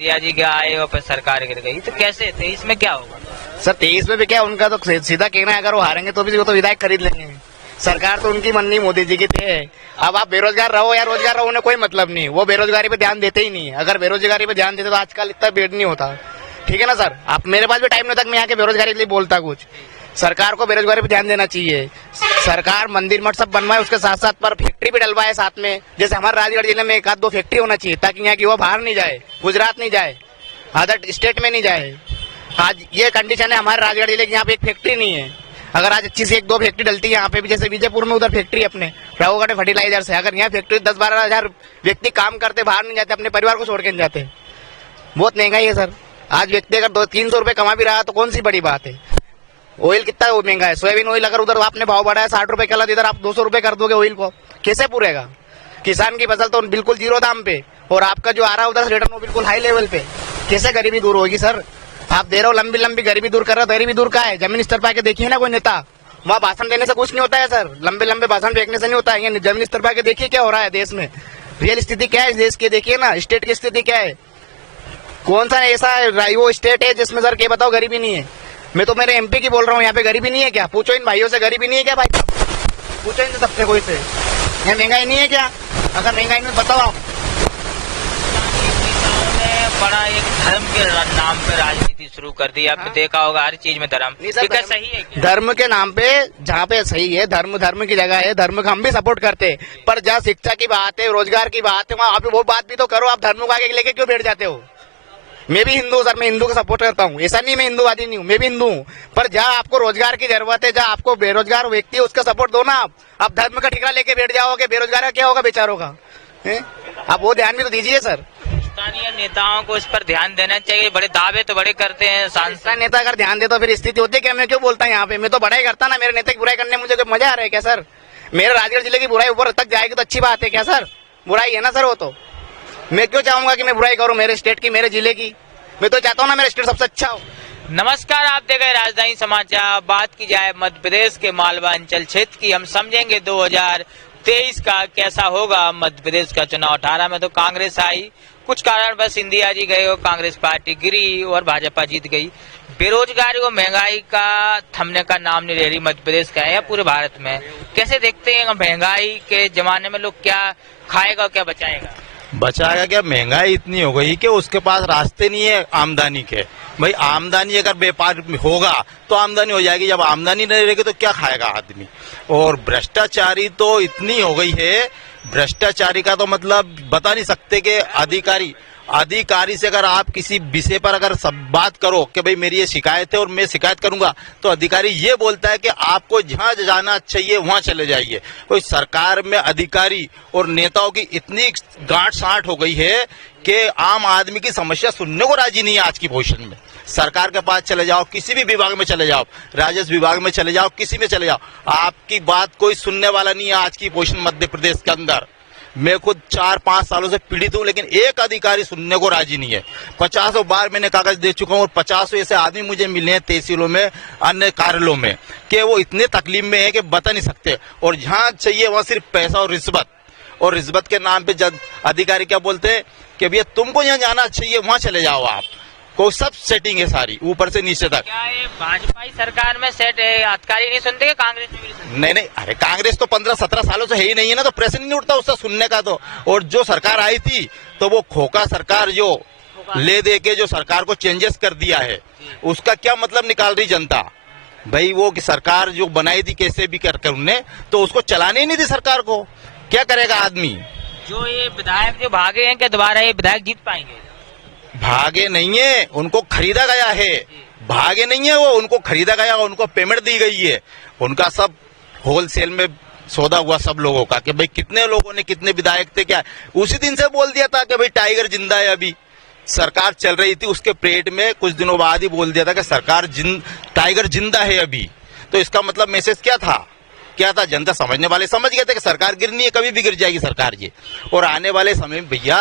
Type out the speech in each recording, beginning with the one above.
दिया जी क्या आए और फिर सरकार गिर गई, तो कैसे 23 में क्या होगा? सर 23 में भी क्या, उनका तो सीधा कहना है अगर वो हारेंगे तो भी वो तो विधायक खरीद लेंगे। सरकार तो उनकी मननी मोदी जी की थे। अब आप बेरोजगार रहो या रोजगार रहो, उन्हें कोई मतलब नहीं, वो बेरोजगारी पे ध्यान देते ही नहीं। अगर बेरोजगारी पे ध्यान देते तो आजकल इतना भीड़ नहीं होता। ठीक है ना सर, आप मेरे पास भी टाइम नहीं होता मैं यहाँ के बेरोजगारी के लिए बोलता कुछ। सरकार को बेरोजगारी पे ध्यान देना चाहिए। सरकार मंदिर मठ सब बनवाए, उसके साथ साथ पर फैक्ट्री भी डलवाए साथ में। जैसे हमारे राजगढ़ जिले में 1-2 फैक्ट्री होना चाहिए ताकि यहाँ की युवा बाहर नहीं जाए, गुजरात नहीं जाए, अदर स्टेट में नहीं जाए। आज ये कंडीशन है हमारे राजगढ़ जिले की, यहाँ पे एक फैक्ट्री नहीं है। अगर आज अच्छी से 1-2 फैक्ट्री डलती है यहाँ पे भी, जैसे विजयपुर में उधर फैक्ट्री अपने राघोगढ़ फर्टिलाइजर से, अगर यहाँ फैक्ट्री 10-12 हजार व्यक्ति काम करते, बाहर नहीं जाते, अपने परिवार को छोड़ के नहीं जाते। बहुत महंगाई है सर। आज व्यक्ति अगर 200-300 रुपए कमा भी रहा है तो कौन सी बड़ी बात है। ऑयल कितना महंगा है, सोयाबीन ऑयल अगर उधर आपने भाव बढ़ाया 60 रुपए किलो, इधर आप 200 रुपए कर दोगे ऑयल को, कैसे पूरेगा? किसान की फसल तो बिल्कुल जीरो दाम पे, और आपका जो आ रहा है उधर से रिटर्न वो बिल्कुल हाई लेवल पे, कैसे गरीबी दूर होगी सर? आप दे रहे हो लंबी लंबी गरीबी दूर कर रहे हो, गरीबी दूर का है जमीन स्तर पर आके देखिए ना कोई नेता। वहाँ भाषण देने से कुछ नहीं होता है सर, लंबे लंबे भाषण फेंकने से नहीं होता है। ये जमीन स्तर पर आके देखिए क्या हो रहा है देश में, रियल स्थिति क्या है देश की, देखिए ना स्टेट की स्थिति क्या है। कौन सा ऐसा वो स्टेट है जिसमें सर के बताओ गरीबी नहीं है? मैं तो मेरे एमपी की बोल रहा हूँ, यहाँ पे गरीबी नहीं है क्या? पूछो इन भाइयों से, गरीबी नहीं है क्या भाई? पूछो इन सबसे कोई से, यहाँ महंगाई नहीं है क्या? अगर महंगाई में बताओ आप। बड़ा एक धर्म के नाम पे राजनीति शुरू कर दी। आपने देखा होगा हर चीज में धर्म, क्या सही है क्या? धर्म के नाम पे जहाँ पे सही है, धर्म की जगह है, धर्म का हम भी सपोर्ट करते हैं, पर जहाँ शिक्षा की बात है, रोजगार की बात है, वहाँ आप वो बात भी तो करो। आप धर्म को आगे लेके क्यों बैठ जाते हो? मैं भी हिंदू सर, मैं हिंदू को सपोर्ट करता हूँ, ऐसा नहीं मैं हिंदूवादी नहीं हूँ, मैं भी हिंदू हूँ, पर जहाँ आपको रोजगार की जरूरत है, जहाँ आपको बेरोजगार व्यक्ति है उसका सपोर्ट दो ना। आप धर्म का ठिकाना लेके बैठ जाओगे, बेरोजगार का क्या होगा बेचारों का? आप वो ध्यान भी तो दीजिए सर। स्थानीय नेताओं को इस पर ध्यान देना चाहिए, बड़े दावे तो बड़े करते हैं सांसद नेता। अगर ध्यान दे तो फिर स्थिति होती है क्या? मैं क्यों बोलता हूँ यहाँ पे, मैं तो बड़ा ही करता ना, मेरे नेता की बुराई करने में मुझे कोई मजा आ रहा है क्या सर? मेरे राजगढ़ जिले की बुराई ऊपर तक जाएगी तो अच्छी बात है क्या सर? बुराई है ना सर वो तो। मैं क्यों चाहूंगा कि मैं बुराई करूँ मेरे स्टेट की, मेरे जिले की? मैं तो चाहता हूँ ना मेरा स्टेट सबसे अच्छा हो। नमस्कार, आप देख रहे राजधानी समाचार। बात की जाए मध्य प्रदेश के मालवा अंचल क्षेत्र की, हम समझेंगे 2023 का कैसा होगा मध्य प्रदेश का चुनाव। 18 में तो कांग्रेस आई, कुछ कारण बस सिंधिया जी गए और कांग्रेस पार्टी गिरी और भाजपा जीत गई। बेरोजगारी और महंगाई का थमने का नाम नहीं ले रही मध्य प्रदेश का है या पूरे भारत में। कैसे देखते हैं महंगाई के जमाने में लोग क्या खाएगा और क्या बचाएगा? बचाएगा क्या? महंगाई इतनी हो गई कि उसके पास रास्ते नहीं है आमदनी के। भाई आमदनी अगर व्यापार होगा तो आमदनी हो जाएगी, जब आमदनी नहीं रहेगी तो क्या खाएगा आदमी? और भ्रष्टाचारी तो इतनी हो गई है, भ्रष्टाचारी का तो मतलब बता नहीं सकते कि अधिकारी से अगर आप किसी विषय पर अगर सब बात करो कि भाई मेरी ये शिकायत है और मैं शिकायत करूंगा, तो अधिकारी ये बोलता है कि आपको जहां जाना चाहिए वहां चले जाइए। कोई सरकार में अधिकारी और नेताओं की इतनी गांठ साठ हो गई है कि आम आदमी की समस्या सुनने को राजी नहीं है आज की पोजीशन में। सरकार के पास चले जाओ, किसी भी विभाग में चले जाओ, राजस्व विभाग में चले जाओ, किसी में चले जाओ, आपकी बात कोई सुनने वाला नहीं है आज की पोजीशन मध्य प्रदेश के अंदर। मैं खुद 4-5 सालों से पीड़ित हूं, लेकिन एक अधिकारी सुनने को राजी नहीं है। 50 बार मैंने कागज दे चुका हूं और 50 ऐसे आदमी मुझे मिले हैं तहसीलों में, अन्य कार्यालयों में, कि वो इतने तकलीफ में है कि बता नहीं सकते। और जहां चाहिए वहां सिर्फ पैसा और रिश्वत के नाम पे जब अधिकारी क्या बोलते हैं कि भैया तुमको जहां जाना चाहिए वहां चले जाओ, आप को सब सेटिंग है सारी ऊपर से नीचे तक। क्या ये भाजपा सरकार में सेट है? अधिकारी नहीं सुनते कि कांग्रेस में भी सुनते? नहीं, अरे कांग्रेस तो 15-17 सालों से है ही नहीं है ना, तो प्रेशर नहीं उठता उसका सुनने का तो। और जो सरकार आई थी तो वो खोखा सरकार जो ले दे के जो सरकार को चेंजेस कर दिया है, उसका क्या मतलब निकाल रही जनता? भाई वो की सरकार जो बनाई थी कैसे भी कर उनने, तो उसको चलाने ही नहीं दी सरकार को, क्या करेगा आदमी? जो ये विधायक जो भागे हैं, क्या दोबारा ये विधायक जीत पाएंगे? भागे नहीं है, उनको खरीदा गया है। भागे नहीं है वो, उनको खरीदा गया, उनको पेमेंट दी गई है। उनका सब होलसेल में सौदा हुआ सब लोगों का कि भाई कितने लोगों ने कितने विधायक थे, क्या उसी दिन से बोल दिया था कि भाई टाइगर जिंदा है। अभी सरकार चल रही थी, उसके परेड में कुछ दिनों बाद ही बोल दिया था कि सरकार टाइगर जिंदा है अभी। तो इसका मतलब मैसेज क्या था? जनता समझने वाले समझ गए थे कि सरकार गिरनी है, कभी भी गिर जाएगी सरकार ये। और आने वाले समय में भैया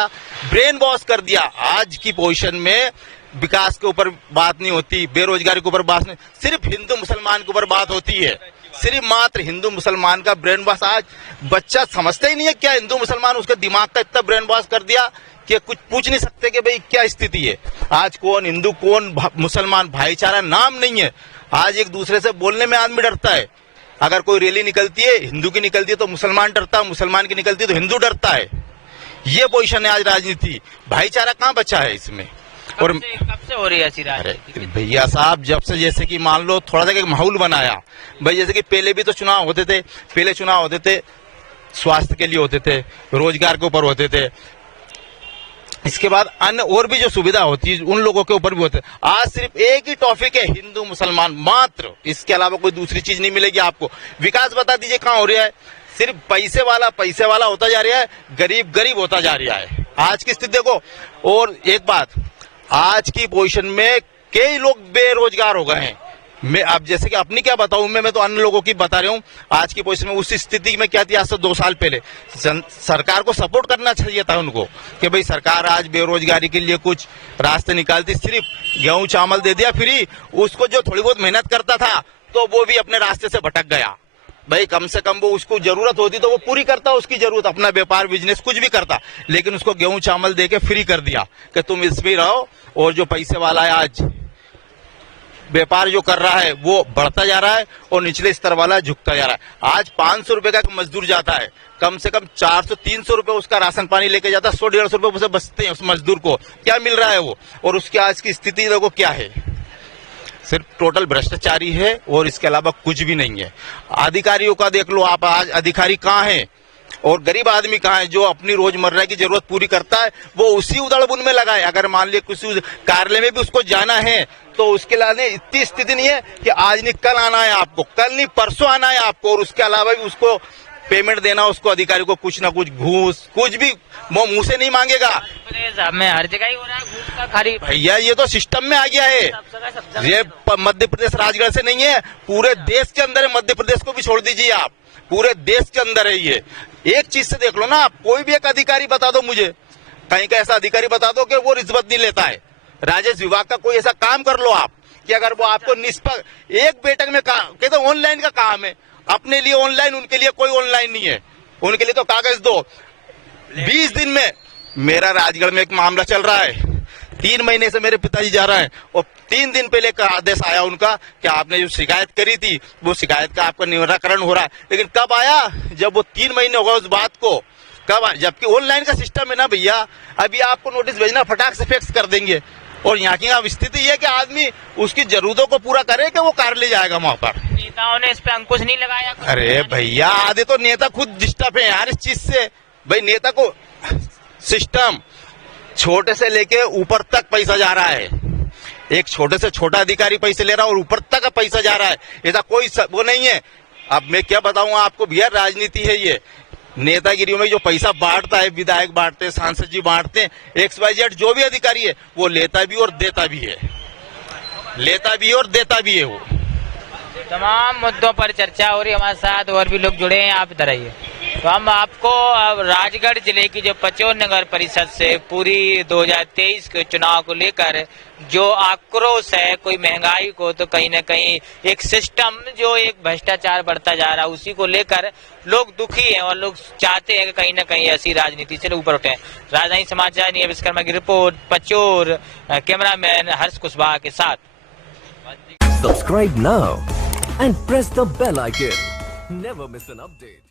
ब्रेन वॉश कर दिया। आज की पोजीशन में विकास के ऊपर बात नहीं होती, बेरोजगारी के ऊपर बात नहीं, सिर्फ हिंदू मुसलमान के ऊपर बात होती है, सिर्फ मात्र हिंदू मुसलमान का ब्रेन वॉश। आज बच्चा समझते ही नहीं है क्या हिंदू मुसलमान, उसके दिमाग का इतना ब्रेन वॉश कर दिया कि कुछ पूछ नहीं सकते कि भाई क्या स्थिति है। आज कौन हिंदू कौन मुसलमान, भाईचारा नाम नहीं है। आज एक दूसरे से बोलने में आदमी डरता है। अगर कोई रैली निकलती है हिंदू की निकलती है तो मुसलमान डरता है, मुसलमान की निकलती है तो हिंदू डरता है। ये पोजीशन है आज राजनीति। भाईचारा कहाँ बचा है इसमें। और कब से हो रही है ऐसी राजनीति? भैया साहब जब से जैसे कि मान लो थोड़ा सा एक माहौल बनाया भाई, जैसे कि पहले भी तो चुनाव होते थे, पहले चुनाव होते थे स्वास्थ्य के लिए होते थे, रोजगार के ऊपर होते थे, इसके बाद अन्य और भी जो सुविधा होती है उन लोगों के ऊपर भी होते हैं। आज सिर्फ एक ही टॉपिक है हिंदू मुसलमान मात्र, इसके अलावा कोई दूसरी चीज नहीं मिलेगी आपको। विकास बता दीजिए कहाँ हो रहा है। सिर्फ पैसे वाला होता जा रहा है, गरीब गरीब होता जा रहा है आज की स्थिति देखो। और एक बात, आज की पोजीशन में कई लोग बेरोजगार हो गए हैं। मैं अब जैसे कि अपनी क्या बताऊं, मैं तो अन्य लोगों की बता रहा हूं। आज की पोजीशन में उस स्थिति में क्या थी आज से 2 साल पहले, सरकार को सपोर्ट करना चाहिए था उनको कि भाई सरकार आज बेरोजगारी के लिए कुछ रास्ते निकालती। सिर्फ गेहूं चावल दे दिया फ्री, उसको जो थोड़ी बहुत मेहनत करता था तो वो भी अपने रास्ते से भटक गया। भाई कम से कम वो उसको जरूरत होती तो वो पूरी करता, उसकी जरूरत, अपना व्यापार बिजनेस कुछ भी करता, लेकिन उसको गेहूं चावल दे के फ्री कर दिया कि तुम इसमें रहो। और जो पैसे वाला है आज व्यापार जो कर रहा है वो बढ़ता जा रहा है और निचले स्तर वाला झुकता जा रहा है। आज 500 रुपए का मजदूर जाता है, कम से कम 400-300 रुपए उसका राशन पानी लेके जाता है, 100-150 रुपए उसे बचते हैं उस मजदूर को। क्या मिल रहा है वो, और उसकी आज की स्थिति देखो क्या है। सिर्फ टोटल भ्रष्टाचारी है और इसके अलावा कुछ भी नहीं है। अधिकारियों का देख लो आप, आज अधिकारी कहाँ है और गरीब आदमी कहाँ है जो अपनी रोजमर्रा की जरूरत पूरी करता है, वो उसी उधड़बुन में लगा है। अगर मान लिया किसी कार्यालय में भी उसको जाना है तो उसके लिए इतनी स्थिति नहीं है कि आज नहीं कल आना है आपको, कल नहीं परसों आना है आपको, और उसके अलावा भी उसको पेमेंट देना, उसको अधिकारी को कुछ ना कुछ घूस कुछ भी वो मुंह से नहीं मांगेगा। में हर जगह ही हो रहा है घूस का खाली। भैया ये तो सिस्टम में आ गया है। ये मध्य प्रदेश राजगढ़ से नहीं है, पूरे देश के अंदर है। मध्य प्रदेश को भी छोड़ दीजिए आप, पूरे देश के अंदर है ये। एक चीज से देख लो ना आप, कोई भी एक अधिकारी बता दो मुझे, कहीं का ऐसा अधिकारी बता दो कि वो रिश्वत नहीं लेता है। राजस्व विभाग का कोई ऐसा काम कर लो आप कि अगर वो आपको निष्पक्ष, एक बैठक में काम कहते ऑनलाइन का काम है, अपने लिए ऑनलाइन, उनके लिए कोई ऑनलाइन नहीं है, उनके लिए तो कागज दो। 20 दिन में मेरा राजगढ़ में एक मामला चल रहा है, 3 महीने से मेरे पिताजी जा रहे हैं और 3 दिन पहले का आदेश आया उनका कि आपने जो शिकायत करी थी वो शिकायत का आपका निराकरण हो रहा है। लेकिन कब आया, जब वो 3 महीने हो गए उस बात को, कब आया? जबकि ऑनलाइन का सिस्टम है ना भैया, अभी आपको नोटिस भेजना फटाक से फैक्स कर देंगे। और यहाँ की अब स्थिति है कि आदमी उसकी जरूरतों को पूरा करे कि वो कार्यालय जाएगा वहां पर। नेताओं ने इस पे अंकुश नहीं लगाया। अरे भैया आधे तो नेता खुद डिस्टर्ब है यार इस चीज से। भाई नेता को सिस्टम छोटे से लेके ऊपर तक पैसा जा रहा है, एक छोटे से छोटा अधिकारी पैसे ले रहा है और ऊपर तक का पैसा जा रहा है, ऐसा कोई वो नहीं है। अब मैं क्या बताऊंगा आपको भैया, राजनीति है ये। नेतागिरी में जो पैसा बांटता है, विधायक बांटते हैं, सांसद जी बांटते हैं, XYZ जो भी अधिकारी है वो लेता भी और देता भी है, लेता भी और देता भी है। वो तमाम मुद्दों पर चर्चा हो रही है। हमारे साथ और भी लोग जुड़े हैं, आप इधर आइए। तो हम आपको अब राजगढ़ जिले की जो पचौर नगर परिषद से पूरी 2023 के चुनाव को लेकर जो आक्रोश है, कोई महंगाई को तो कहीं न कहीं एक सिस्टम जो एक भ्रष्टाचार बढ़ता जा रहा है उसी को लेकर लोग दुखी हैं और लोग चाहते हैं कि कहीं न कहीं ऐसी राजनीति से ऊपर उठे। राजधानी समाचार नीरज विश्वकर्मा की रिपोर्ट, पचौर, कैमरामैन हर्ष कुशवाहा के साथ। Subscribe now and press the bell icon. Never miss an update.